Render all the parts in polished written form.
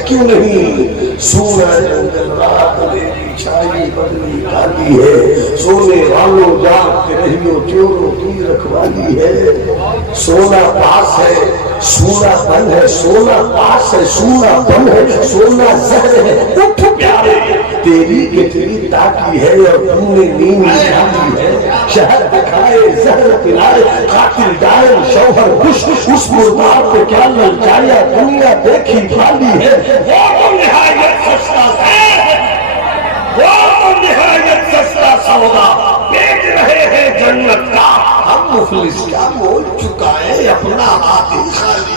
क्यों नहीं? सोना जंगल रात में छाई बदली काली है, सोने वालों जागते रहियो चोरों की रखवाली है। सोना पास है सूनापन है, सोना पास है सूनापन है, सोना जहर है उठ प्यारे तेरी कितनी ताकी है और तूने नींद निकाली है। शहर दिखाए जहर पिलाए कातिल डायल शौहर खुश उस मुर्दार पे क्या ललचाया दुनिया देखी खाली है। वो तो निहायत सस्ता है, वो तो निहायत सस्ता सौदा बेच रहे हैं जन्नत का। हम मुफलिस क्या बोल चुकाए अपना हाथ ही खाली।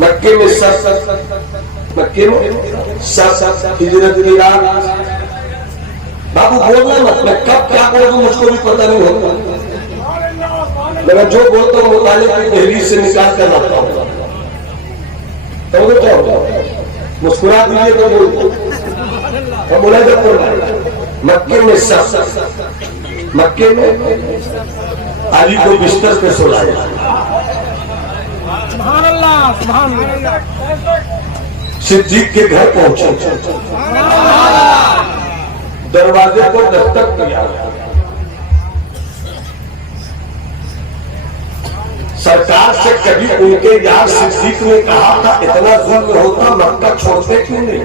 मक्के में मक्के में हिजरत की रात। बाबू बोलना मत, मैं कब क्या बोल दूं मुझको भी पता नहीं होता। मैं जो बोलता हूँ मुताले की दहलीज से निकाल कर रखता हूँ। तो क्या होगा? मुस्कुरा दीजिए तो बोल दो बोला जब बोल। मक्के में मक्के में अली को बिस्तर पे सुलाया। सुभान अल्लाह, सुभान अल्लाह। सिद्दीक के घर पहुंचे, दरवाजे को दस्तक किया। सरकार से कभी उनके यार सिद्दीक ने कहा था इतना जुल्म होता मक्का छोड़ते क्यों नहीं?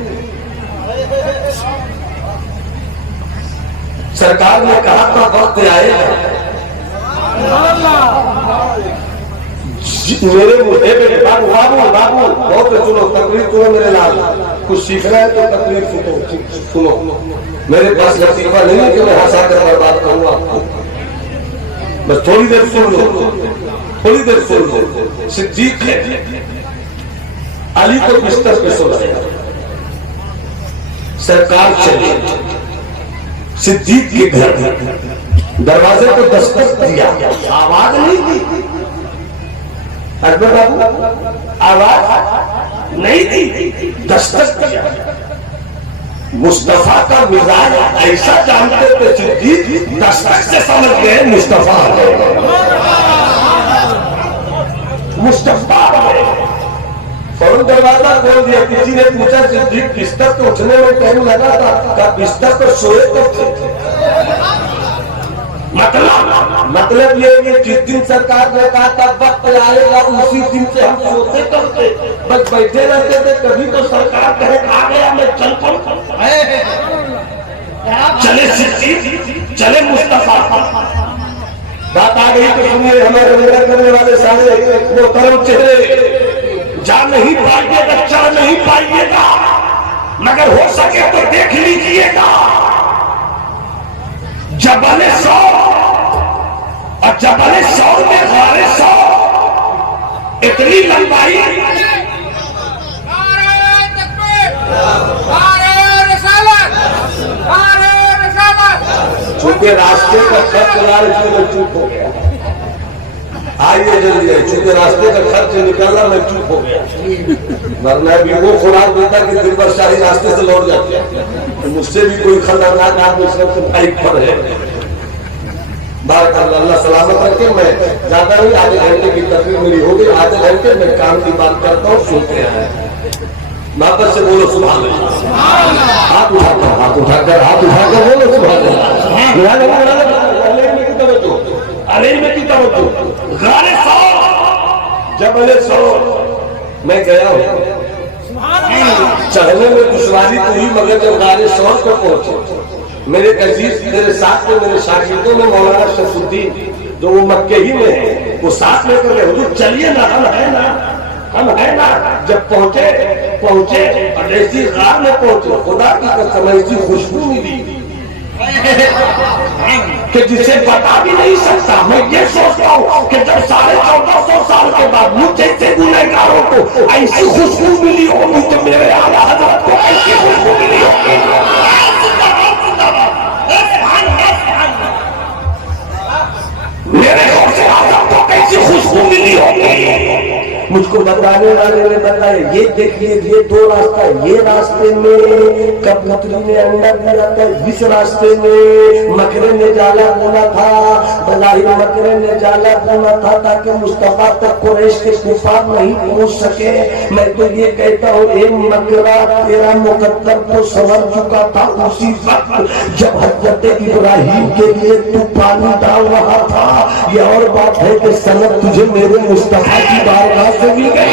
सरकार ने कहा था वक्त आएगा मेरे मुझे बाबू बाबू बाबू बहुत सुनो, तकलीफ सुनो मेरे लाल, कुछ सीखना है तो तकलीफ सुनो। मेरे पास लतीफा नहीं है कि मैं हंसा कर बर्बाद करूंगा आपको, बस थोड़ी देर सुन लो, थोड़ी देर सुन लो। सिद्दीक है अली को बिस्तर पे सुलाया, सरकार चली सिद्दीक के घर, दरवाजे को दस्तक दिया, आवाज नहीं दी। अकबर बाबू आवाज नहीं दी, दस्तक दिया। मुस्तफा का मिजाज ऐसा जानते थे सिद्दीक, दस्तक से समझ गए मुस्तफा है, मुस्तफा है। फौरन दरवाजा खोल दिया। किसी ने पूछा सिद्दीक बिस्तर तो उठने में टाइम लगा था, बिस्तर तो सोए कब थे? मतलब ये कि जिस दिन सरकार ने कहा था वक्त आएगा उसी दिन से हम सोते करते, बस बैठे रहते थे। कभी तो सरकार कहे आ गया मैं चल पड़ता, चले सिद्दीक चले मुस्तफा। बात आ गई तो सुनिए हमारे मेरा करने वाले सारे मोहतरम चेहरे, जा नहीं पाइएगा जा नहीं पाइएगा, मगर हो सके तो देख लीजिएगा जबल सौर और जबल सौर में गारे सौर इतनी लंबाई। चूंकि रास्ते का खर्च चला रहे मैं चुप हो गया। आइए जल्दी आइए, चूंकि रास्ते का खर्च निकाला मैं चुप हो गया, वरना भी वो खुराक देता कि दिन भर शाही रास्ते से लौट जाते हैं। तो मुझसे भी कोई खतरनाक आदमी सबसे बाइक पर है। बात अल्लाह सलामत रखे। मैं ज्यादा नहीं, आधे घंटे की तकलीफ मेरी होगी, आधे घंटे में काम की बात करता हूँ, सुनते हैं। वापस से बोलो सुभान अल्लाह। हाथ उठाकर हाथ उठाकर हाथ उठाकर बोलो सुभान अल्लाह। अली में की तवज्जो गारे सौर जबल सौर मैं गया हूँ। चढ़ने में दुश्वारी तो हुई, मगर जब गारे सौर पर पहुंचे मेरे अजीज मेरे साथ में मेरे शागिर्दों में मौलाना शफुद्दीन जो वो मक्के ही में है, वो साथ लेकर गए, हुजूर चलिए ना, हम है ना, हम है ना। जब पहुंचे और जैसी गार में पहुंचे, खुदा की कसम ऐसी खुशबू मिली कि जिसे बता भी नहीं सकता। मैं ये सोचता हूँ कि जब 1450 साल के बाद मुझ जैसे गुनहगारों को ऐसी खुशबू मिली होगी तो मेरे आला हज़रत को ऐसी खुशबू मिली होगी। मेरे हौसले आज़म को कैसी खुशबू मिली होगी। मुझको बताने वाले ने बताया, ये देखिए ये दो रास्ता, ये रास्ते में कबूतरी ने अंडा दिया था, इस रास्ते में मकरे ने जाला बोला था। बजाहिर मकरे ने जाला बोला था ताकि मुस्तफा तक कुरैश के कुफार नहीं पहुंच सके। मैं तो ये कहता हूँ एक मकरा तेरा मुकद्दर तो समझ चुका था उसी वक्त जब हजरत इब्राहिम के लिए तू पानी डाल रहा था। ये और बात है कि सनद तुझे मेरे मुस्तफा की बारगाह से मिल गई।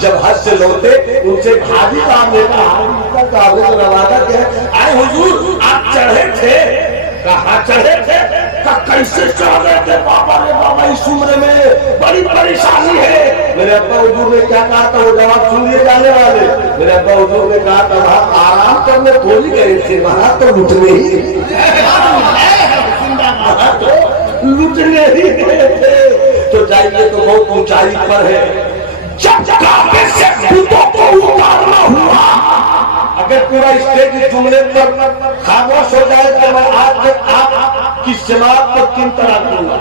जब हज से लौटे उनसे भाजी साहब ने कहा के आए हुजूर आप चढ़े थे, कहाँ चढ़े थे, कैसे चढ़ रहे थे बाबा रे बाबा, इस उम्र में बड़ी परेशानी है। मेरे अब्बा हुजूर ने क्या कहा था वो जवाब सुन लिए जाने वाले। मेरे अब्बा हुजूर ने कहा था वहाँ आराम करने थोड़ी गए थे, वहाँ तो लुटने ही लुटने ही गए थे। तो जाइए तो बहुत ऊंचाई पर है। जब काबे से भूतों को उतारना हुआ, अगर पूरा स्टेज जुमले पर खामोश हो जाए तो मैं आज आपकी जमात को 3 तलाक दूंगा।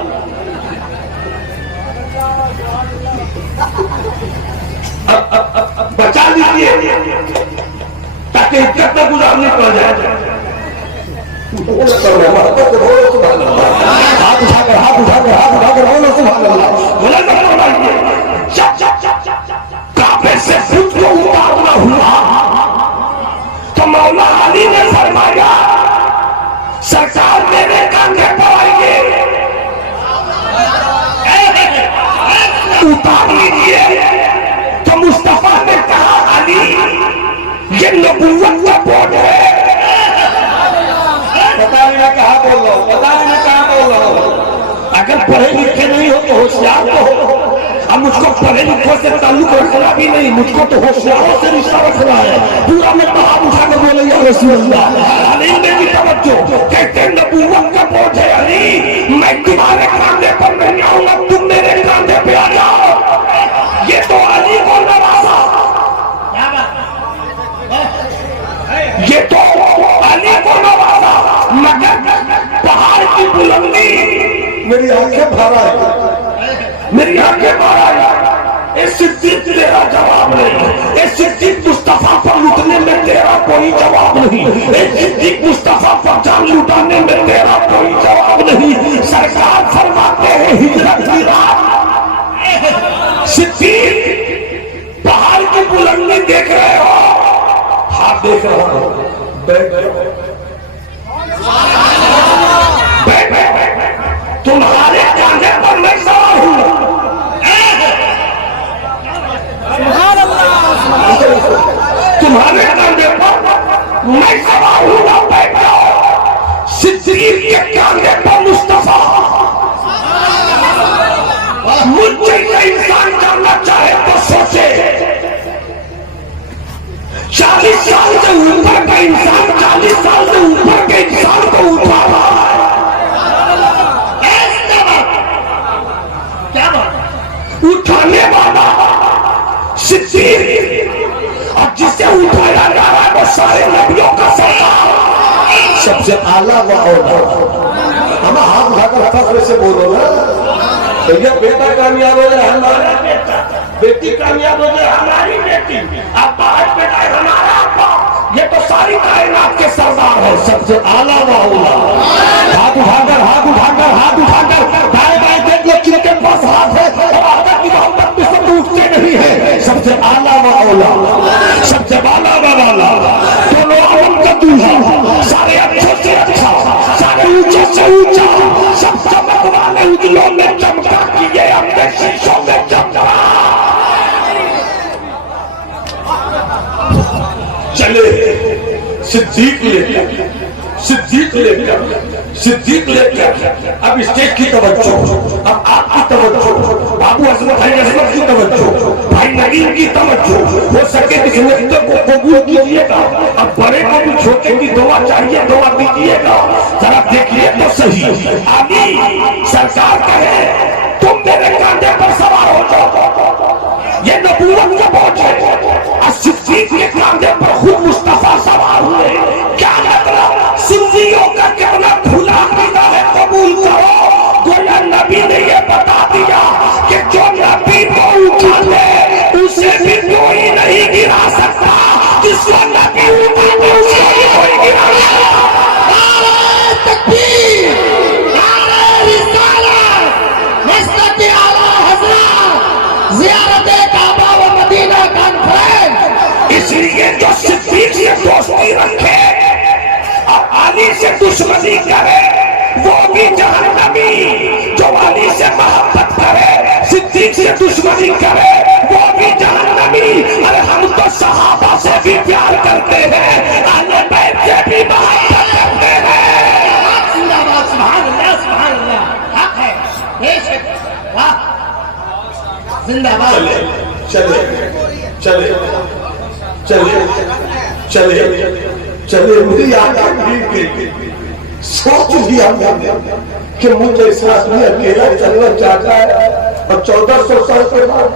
बचा लीजिए ताकि इज्जत न गुजारनी पड़ जाए। हाथ उठाकर हाथ उठाकर हाथ उठाकर बोलो सुभान अल्लाह। काबे से खुद को उतारना हुआ तो मौला अली ने फरमाया सरकार मेरे कांधे पर आएंगे, उतार लीजिए। तो मुस्तफा ने कहा अली ये नबूवत का बोझ है। पता नहीं मैं कहा बोल रहा हूँ, पता नहीं मैं कहा बोल रहा हूँ। अगर पढ़े लिखे नहीं हो तो होशियार तो हो। अब मुझको पढ़े लिखों से ताल्लुक रखना भी नहीं, मुझको तो होशियारों से रिश्ता रखना है। पूरा मैं हाथ उठा कर बोले या रसूल अल्लाह। अली मेरी तवज्जो, कहते नबूवत का बोझ है अली, मैं तुम्हारे कांधे पर नहीं आऊंगा, तुम मेरे कांधे पे आ जाओ। ये तो अली को नवाजा, ये तो अली को नवाजा, मगर पहाड़ की बुलंदी मेरी आंखें भरा है, मेरी आंखें भरा है। इस सिद्दीक तेरा जवाब नहीं, इस सिद्दीक मुस्तफा पर लुटने में तेरा कोई जवाब नहीं, इस सिद्दीक मुस्तफा पर जान लुटाने में तेरा कोई जवाब नहीं। सरकार फरमाते हैं हिजरत की रात, सिद्दीक पहाड़ की बुलंदी देख रहे हो, हाथ देख रहा हो, तुम्हारे कांधे पर मैं सवार हूं। तुम्हारे कांधे पर मैं सवार हूं, ना बैठ जाओ। सिद्दीक के कांधे पर मुस्तफा। मुझे इंसान जानना चाहे तो सोचे, 40 साल से ऊपर का इंसान 40 साल से ऊपर के इंसान को उठा रहा है। क्या बात? उठाने वाला सिद्दीक और जिसे उठाया जा रहा है वो सारे नबियों का सरदार, सबसे आला व औला। हम हाथ उठाकर फख्र से बोलो ना, भैया बेटा कामयाब हो जाए हमारा बेटा, बेटी कामयाब हो जाए हमारी बेटी, अब बात बेटा है हमारा अब्बा। ये तो सारी कायनात के सरदार है, सबसे आला व औला। हाथ उठाकर हाथ उठाकर हाथ उठाकर दाएं बाएं देखिए किनके पास हाथ है और आदत की मोहब्बत में सब उठते नहीं है। सबसे आला व औला, सबसे वाला व वाला, दोनों आलम का दूल्हा, सारे अच्छे से अच्छा, सारे ऊंचे से ऊंचा, सब चमक वाले उजलों में चमका किए अपने शीशों में चमका। चले सिद्दीक लेकर, सिद्दीक लेकर, सिद्दीक लेकर। अब स्टेज की तवज्जो, अब आपकी तवज्जो, बाबू अजमत भाई अजमत की तवज्जो, भाई नगीन की तवज्जो। हो सके तो इस को कबूल कीजिएगा। अब बड़े को भी छोटे की दुआ चाहिए, दुआ दीजिएगा। जरा देखिए तो सही, अभी सरकार कहे तुम मेरे कांधे पर सवार हो जाओ, ये नबूवत का बोझ है। सिद्दीक के कांधे पर खुद नबी उठा के उसका कोई गिरा। नारे तकबीर, नारे रिसालत, हज़रत आला हज़रत ज़ियारत काबा व मदीना कॉन्फ्रेंस। इसलिए जो सिद्दीक से दोस्ती रखे और अली से दुश्मनी करे वो भी जहन्नमी। जो अली से मोहब्बत करे सिद्दीक से दुश्मनी करे वो भी जहन्नमी। अरे हम तो सहाबा से भी प्यार करते हैं, अहले बैत से भी मोहब्बत करते हैं। जिंदाबाद, सुभान अल्लाह, सुभान अल्लाह। हक है, बेशक, वाह, जिंदाबाद। चले चले चले चले चले मुझे याद सोच लिया कि मुझे ऐसा आदमी अकेला चलना चाहता है। और 1400 साल के बाद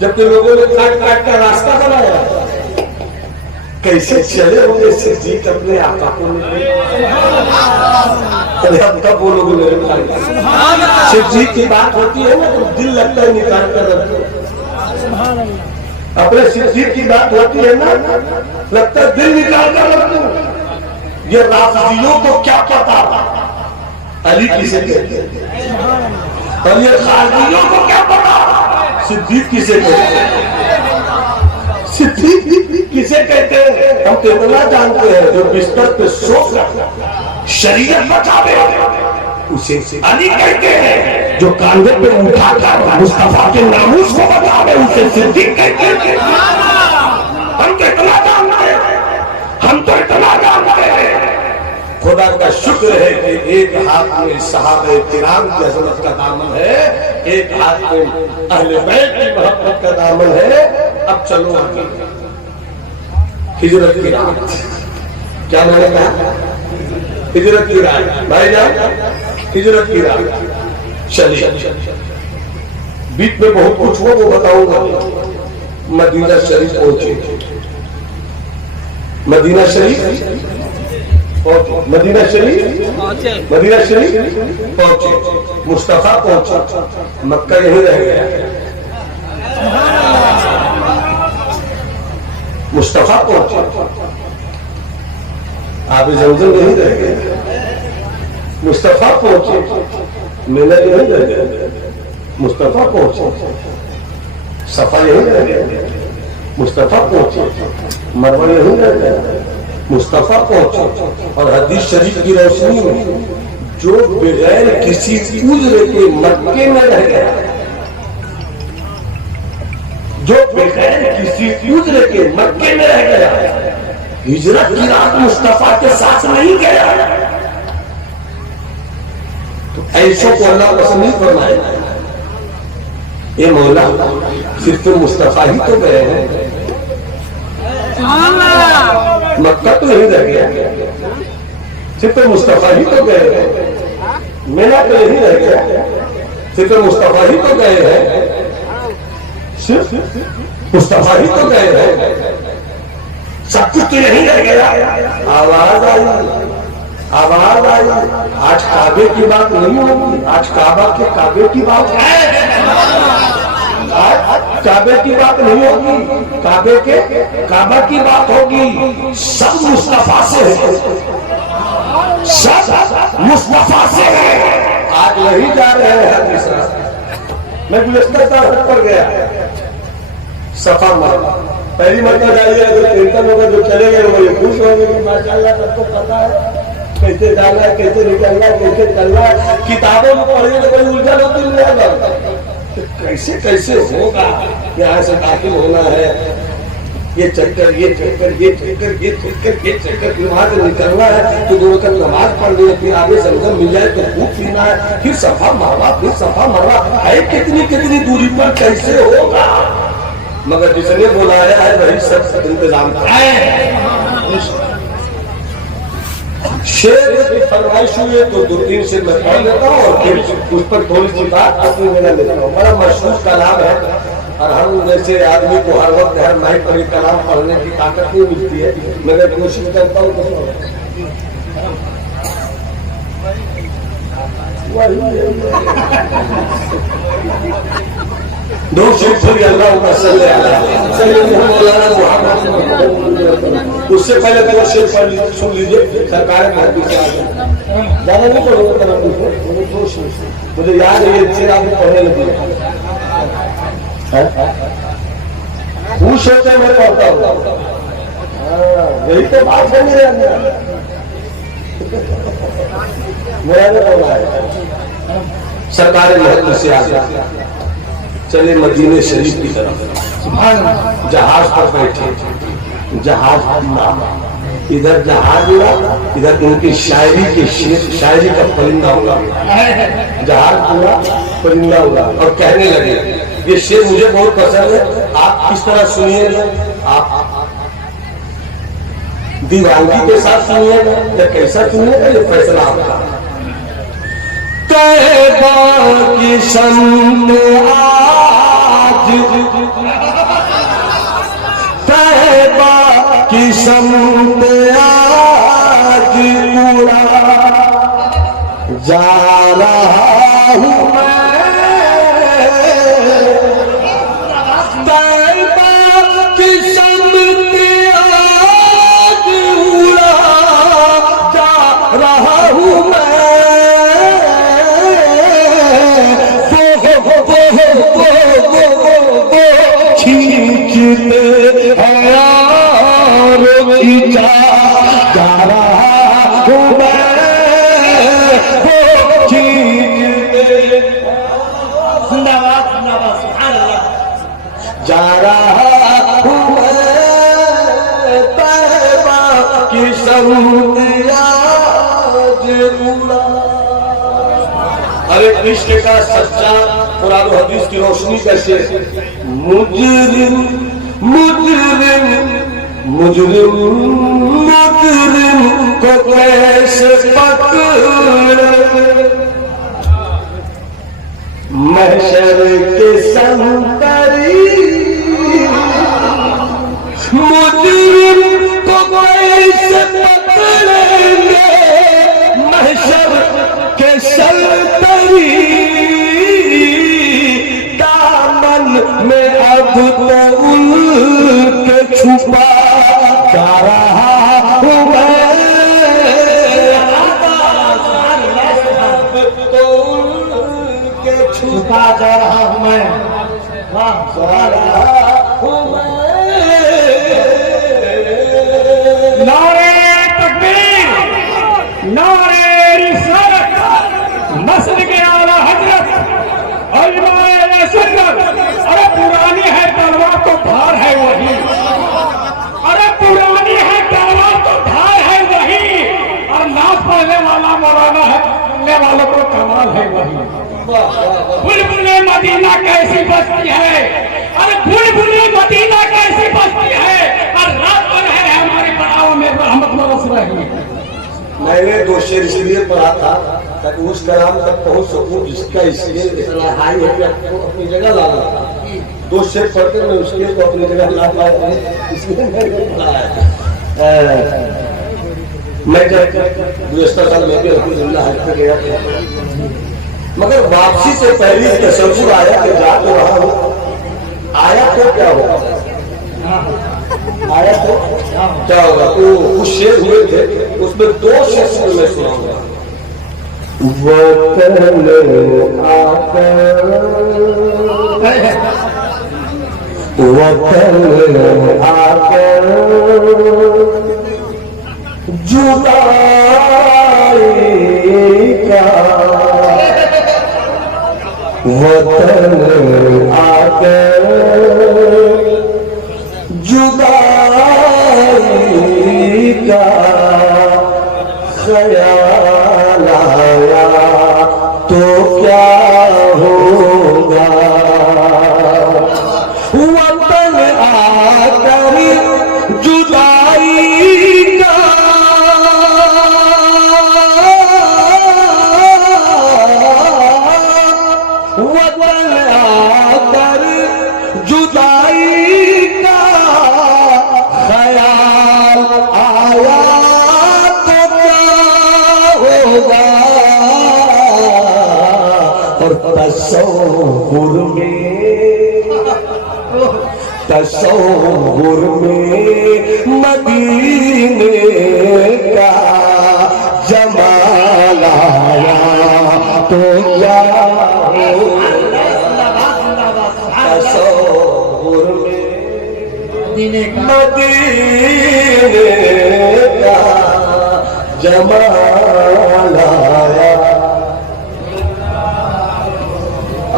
जबकि लोगों ने काट काट का रास्ता बनाया, कैसे चले होंगे सिद्दीक अपने आका को मिले। अरे हम कब बोलोगे मेरे भाई? सिद्दीक की बात होती है ना तो दिल लगता है निकाल कर रखो। अपने सिद्दीक की बात होती है ना लगता है दिल निकाल कर रखो। ये राफिदियों को क्या पता अली किसे कहते हैं, और ये खालिदियों को क्या पता सिद्दीक किसे कहते हैं। सिद्दीक किसे कहते हैं हम तो इतना जानते हैं, जो बिस्तर पे सो शरीयत बचावे उसे अली कहते हैं। जो कांधे पे उठाकर मुस्तफा के नामूस को बचावे उसे सिद्दीक कहते हैं। हम तो इतना जानते हैं, हम तो इतना जानते हैं। खुदा का शुक्र है कि एक हाथ में सहाबे किराम की अजमत का दामन है, एक हाथ में अहले बैत की मोहब्बत का दामन है। अब चलो आगे हिजरत की रात। क्या मैंने कहा? हिजरत की रात भाईजान, हिजरत की रात। चलिए बीच में बहुत कुछ हुआ वो बताऊंगा। मदीना शरीफ पहुंचे, मदीना शरीफ मदीना शरीफ पहुंचे, मुस्तफा पहुंचे, मक्का यहीं रह गया। मुस्तफा पहुंचे, आप ज़मज़म यहीं रह गए। मुस्तफा पहुंचे, मेला यहीं रह गया। मुस्तफा पहुंचे, सफा यहीं रह गया। मुस्तफा पहुंचे, मरवा यहीं रह गया। मुस्तफा पहुंचे और हदीस शरीफ की रोशनी में जो बगैर किसी उज़्र के मक्के में रह गया, जो बगैर किसी उज़्र के मक्के में रह गया, हिजरत की रात मुस्तफा के साथ नहीं गया तो ऐसों को अल्लाह पसंद नहीं फरमाएगा। ये मौला सिर्फ मुस्तफा ही तो गए हैं, मक्का तो यही रह गया, सिर्फ मुस्तफा ही तो गए हैं। मेला तो यही रह गया, सिर्फ मुस्तफा ही तो गए हैं, सिर्फ मुस्तफा ही तो गए हैं। सब कुछ तो यही रह गया। आवाज आई, आवाज आई। आज काबे की बात नहीं होगी, आज काबे की बात है। काबे की बात नहीं होगी, काबा की बात होगी। सब मुस्तफा से है, सब मुस्तफा से है। आज वही जा रहे हैं। मैं गुलस्तर पर गया, सफा मारा। पहली मरतबा जाइए, अगर कीर्तन होगा जो चले गए वो ये खुश होंगे कि माशाअल्लाह सबको पता है कैसे जाना है, कैसे निकलना है, कैसे चलना है। किताबों में पढ़ेंगे तो कोई उलझन होती नहीं आएगा। कैसे कैसे होगा, यहाँ से दाखिल होना है, ये चक्कर ये चक्कर ये चक्कर ये चक्कर ये चक्कर, फिर वहां से निकलना है तो 2 रकात नमाज पढ़नी है, फिर आगे ज़मज़म मिल जाए तो दूध पीना है, फिर सफा मरवा, फिर सफा मरवा है। कितनी कितनी दूरी पर कैसे होगा? मगर जिसने बुलाया है वही सब इंतजाम कराए। शेर की फरमाइश हुई है तो 2-3 से मैं पढ़ लेता हूँ और फिर उस पर थोड़ी सी बात अपनी मेरा लेता हूँ। बड़ा मशहूर कलाम है और हम जैसे आदमी को हर वक्त हर माइक पर कलाम पढ़ने की ताकत नहीं मिलती है, मगर कोशिश करता हूँ। दो शेर थोड़ी अल्लाह का उससे पहले तो शेर पढ़ सुन लीजिए। सरकार ज्यादा नहीं पढ़ोगे मुझे याद है ये शेर आपको पढ़ने लगे खुश होते मैं पढ़ता हूँ। यही तो बात है मेरे अंदर मेरा बोला है। सरकार महत्व से आ गया चले मदीने शरीफ की तरफ। जहाज पर बैठे जहाज उड़ा इधर जहाज उड़ा इधर उनकी शायरी के शेर शायरी का परिंदा उड़ा। जहाज उड़ा परिंदा उड़ा और कहने लगे ये शेर मुझे बहुत पसंद है आप किस तरह सुनिए आप दीवानगी के साथ सुनिएगा या कैसा सुनिएगा ये फैसला आपका। तैबा की शम्म आज तैबा की शम्म आज उड़ा जा रहा हूँ मैं तैबा की शम्म आज उड़ा जा रहा हूँ मैं जा रहा हूँ मैं जिंदाबाद जिंदाबाद सुभान अल्लाह। जा रहा हूँ मैं तैबा की शम्म आज उड़ा। अरे कृष्ण का सच्चा कुरान हदीस की रोशनी कैसे मुजरिम मुजरिम मुजरिम मुजरिम को कैसे पकड़े महशर के संतरी मुजरिम को कैसे पकड़ेंगे महशर के संतरी दामन में अब तो उनके छुपा जा रहा हूँ मैं तो उनके छुपा जा रहा हूँ मैं जा रहा हूँ मैं। नारे तकबीर नारे रिसालत मसल के आला हजरत अजमाए सन्नत। अरे पुरानी है तलवार तो धार है वही। अरे पुरानी है तलवार तो धार है वही और नाच पढ़ने वाला मौलाना है पढ़ने वालों को कमाल है वही। बुलबुले मदीना कैसी बसती है। अरे बुलबुले मदीना कैसी बसती है और रात भर है हमारे पड़ाव में रहमत बरस रही। मैंने दो शेर इसलिए पढ़ा था ताकि उस कलाम तक पहुंच सकूं जिसका स्केल इतना हाई है कि आपको अपनी जगह लाना। दो शेर पढ़ते मैं स्केल को अपनी जगह ला पाया इसलिए मैंने पढ़ा है। मैं जब गुज़श्ता साल में भी अल्हम्दुलिल्लाह हज पे गया था मगर वापसी से पहले तसव्वुर आया कि जा तो रहा हूँ आया तो क्या होगा आया तो क्या होगा। तो कुछ शेर हुए थे उसमें दो शेर मैं सुनाऊंगा। वतन आकर जुदाई का वतन आकर जुदाई का ख्याल आया तो क्या होगा। वतन आकर जुदाई का वतन आकर जुदाई का ख्याल आया तो क्या होगा। और तसव्वुर में तसव्वुर में मदीने का जमाल आया तो क्या होगा। तसव्वुर में मदीने का जमाल आया।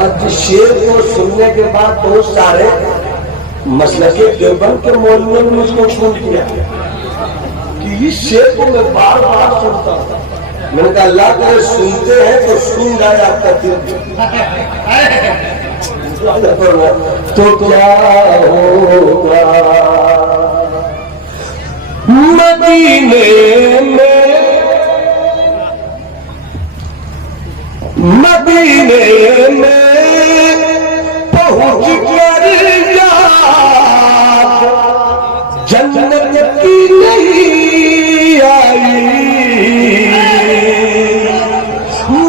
और शेर को सुनने के बाद बहुत सारे मसलके देवबंद के मौलवियों ने मुझको छूट दिया कि इस शेर को मैं बार बार सुनता हूँ। मैंने कहा अल्लाह करे सुनते हैं तो सुन जाए आपका दिल तो क्या होगा। मदीने में पहुंच कर याद जन्नत की नहीं आई।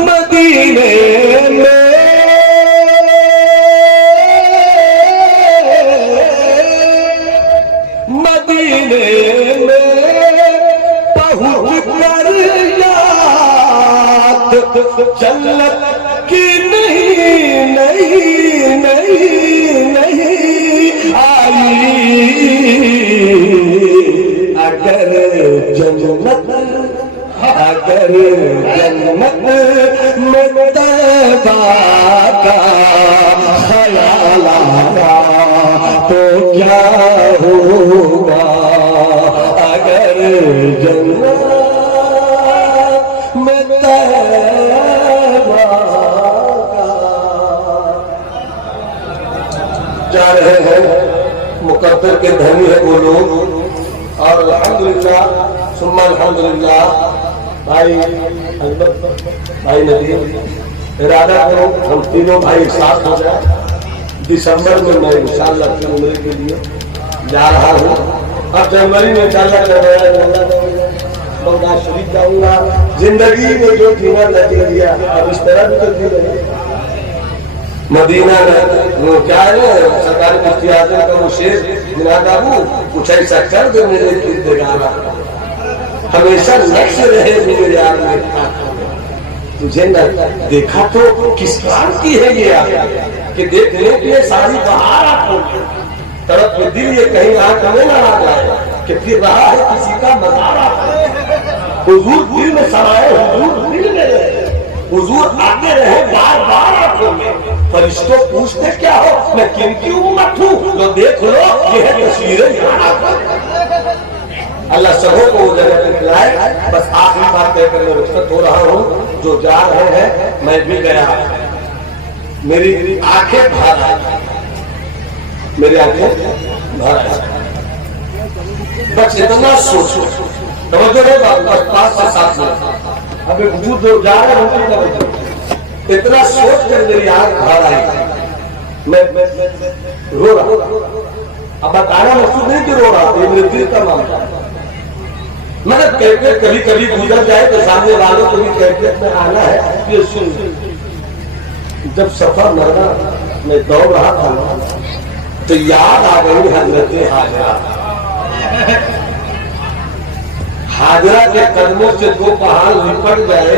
मदीने में पहुंच कर याद जन्नत की नहीं आई। अगर जन्नत में तैबा का ख्याल आया तो क्या होगा। अगर जन्नत में तैबा जा रहे हैं मुकद्दर के धनी है वो लोग। और अल्हम्दुलिल्लाह सुम्मा अल्हम्दुलिल्लाह भाई भाई नदीम इरादा करो हम तीनों भाई साथ हो जाए। दिसंबर में मैं इंशाअल्लाह अपनी उम्र के लिए जा रहा हूँ। अब जनवरी में इंशाअल्लाह बगदाद शरीफ जाऊंगा। जिंदगी में जो जीना नहीं लिया अब इस तरह भी तो जी रहे। मदीना में वो क्या है सरकारी मुफ्ती आजम का वो शेर बाबू कुछ ऐसा कर दे मेरे कीर्तगाना हमेशा लक्ष रहे मेरे यार में। तुझे न देखा तो किस काम की है ये कि देखने के लिए सारी बाहर आपको तरफ में दिल ये कहीं आंख में ना आ जाए कि फिर रहा है किसी का मजार आपको। हुजूर दिल में समाये हुजूर दिल में रहे हुजूर आते रहे बार बार आंखों में। फरिश्तों पूछते क्या हो मैं किन की उम्मत हूँ तो देख लो ये है तस्वीरें। अल्लाह सबों को जगह पे खिलाए। बस आखिरी बात कहकर मैं रुखसत हो रहा हूँ। जो जा रहे हैं मैं भी गया मेरी आंखें भर आई मेरी आंखें भर आई। बस इतना सोचो समझो बस 5 से 7 मिनट अभी वजूद जो जा रहे हैं इतना सोच कर मेरी आंख भर आई। मैं रो रहा। अब बताना महसूस नहीं कि रो रहा ये मेरे दिल का मामला है। मतलब कैफियत कभी कभी गुजर जाए तो सामने वालों को भी कैफियत में आना है। ये सुन जब सफर मरना मैं दौड़ रहा था तो याद आ गई हजरत हाजरा। हाजरा के कदमों से 2 पहाड़ लिपट गए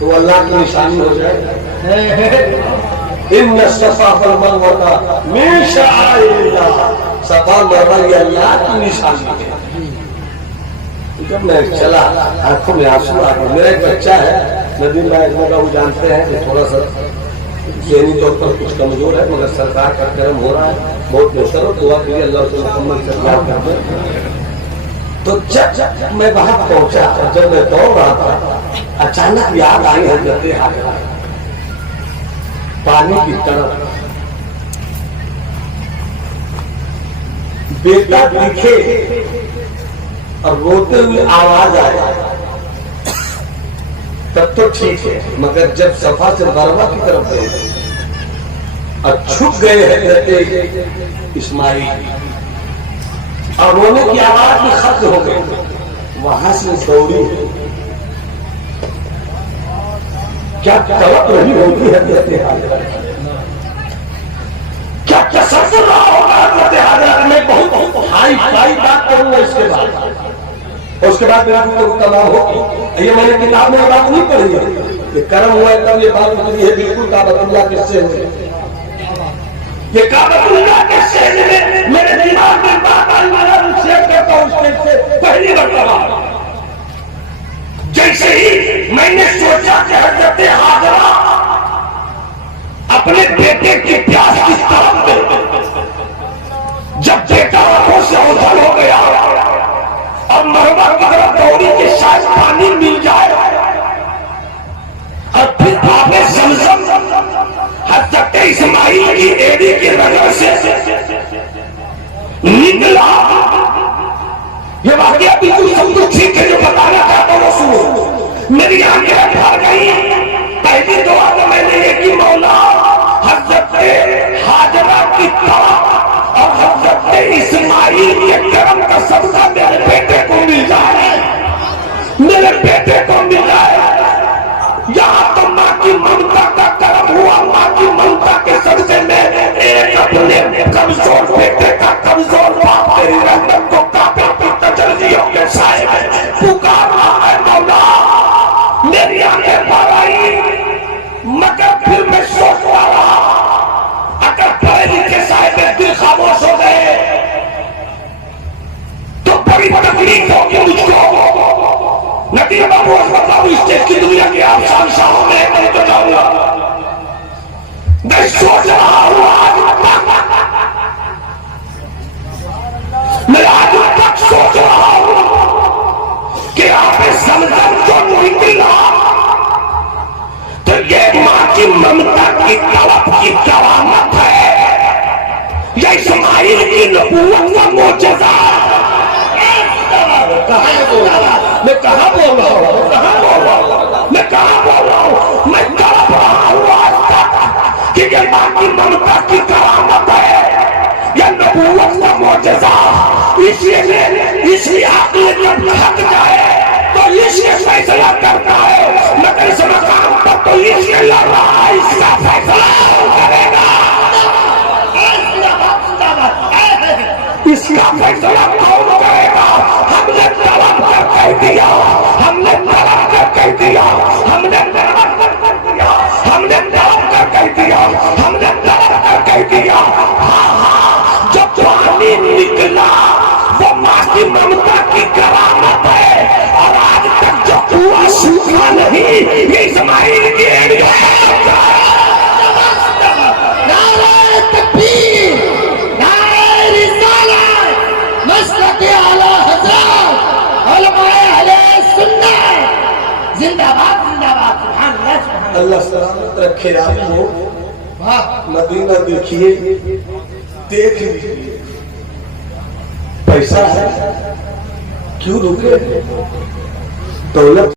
तो अल्लाह की निशानी हो जाए। इन सफा पर मरवा में सफा मरवा ये अल्लाह की निशानी है। जब मैं चला आंखों में आंसू आ गए। मेरा एक बच्चा है नदीम भाई का वो जानते हैं कि थोड़ा सा जहनी तौर पर कुछ कमजोर है मगर सरकार का कर्म हो रहा है बहुत बेहतर हो। दुआ कीजिए अल्लाह से मुकम्मल सरकार करते। तो जब मैं वहां पहुंचा जब मैं दौड़ रहा था अचानक याद आई हजरत हाजरा पानी की तरफ। बेटा दिखे और रोते हुए आवाज आए तब तो ठीक है मगर जब सफा से मरवा की तरफ गए और छुप गए हजरत इस्माइल और रोने की आवाज भी खत्म हो गई। वहां से दौड़ी क्या तड़प रही होगी हजरत हाजरा क्या क्या तसव्वुर रहा होगा हजरत हाजरा। मैं बहुत हाई फाई बात करूंगा इसके बाद, उसके बाद मेरा तमाम होगी। ये मैंने किताब में बात नहीं पढ़ी है, ये कर्म हुआ है तब ये बात उतरी है। बिल्कुल काबतुल्लाह के सेहन में, ये काबतुल्लाह के सेहन में मेरे दिमाग में बात आई। मैं शेयर करता हूँ उससे पहली मरतबा जैसे ही मैंने सोचा कि हजरत हाजरा अपने बेटे की प्यास की तरफ में, जब बेटा आंखों से ओझल हो गया और मरवा की तरफ दौड़ी के शायद पानी मिल जाए, और फिर आपने ज़मज़म हज़रत इस्माइल की एड़ी की नजर से निकला। ये वाकया बिल्कुल सब कुछ ठीक है, जो बताना चाहता हूं सुनो। मेरी आंखें भर गई। पहली दुआ तो मैंने ये की, मौला हज़रत हाजरा की तरफ और हज़रत इस्माइल के करम का सदका मेरे बेटे को मिल जाए, मेरे बेटे को मिल जाए। यहाँ तो माँ की ममता का करम हुआ, माँ की ममता के सदके में एक अपने कमजोर बेटे का कमजोर बाप तेरी रहमत को काफी तजल्लियों के साए में पुकार रहा है। मौला मेरी आंखें भर आई, मगर फिर मैं सोचता रहा, अगर पढ़े लिखे साहिब दिल खामोश हो गए तो बड़ी तकलीफ होगी मुझको। नतीजा बाबू बताओ, स्टेज की दुनिया के आप शानशाहों में मैं तो जाऊंगा। मैं सोच रहा हूं आज तक, मैं आज तक सोच रहा हूं कि आप ज़मज़म जो निकला तो ये मां की ममता की तड़प की करामत है, ये इस्माइल की नबूवत का मोजज़ा। मैं कहाँ बोल रहा हूँ, कहाँ बोल रहा हूँ, मैं कहाँ बोल रहा हूँ। मैं तड़प रहा हूँ आज तक कि ये मां की ममता की करामत है, यह नबूवत का मोजज़ा। इसलिए आदमी जब थक जाए तो इसलिए फैसला करता है, मगर इस मकाम पर तो इसलिए लड़ रहा है, इसका फैसला करेगा, इसका फैसला कौन करेगा। हमने तलब कर कह दिया, हमने तलब कर कह दिया, हमने तलब कर कह दिया, हमने तलब कर कह दिया, हमने तलब कर कह दिया। हाँ, जब पानी निकला वो मां की ममता की करामत है, और आज तक जो कुआं सूखा नहीं, ये इस्माइल की एड़ी है। नारे तकबीर, नारे रिसालत, मसलके आला हज़रत, उलमाए अहले सुन्नत, जिंदाबाद जिंदाबाद। सुभान अल्लाह, सुभान अल्लाह। अल्लाह सलामत रखे आपको। वाह, मदीना देखिए, देख लीजिए, पैसा है क्यों रुके, दौलत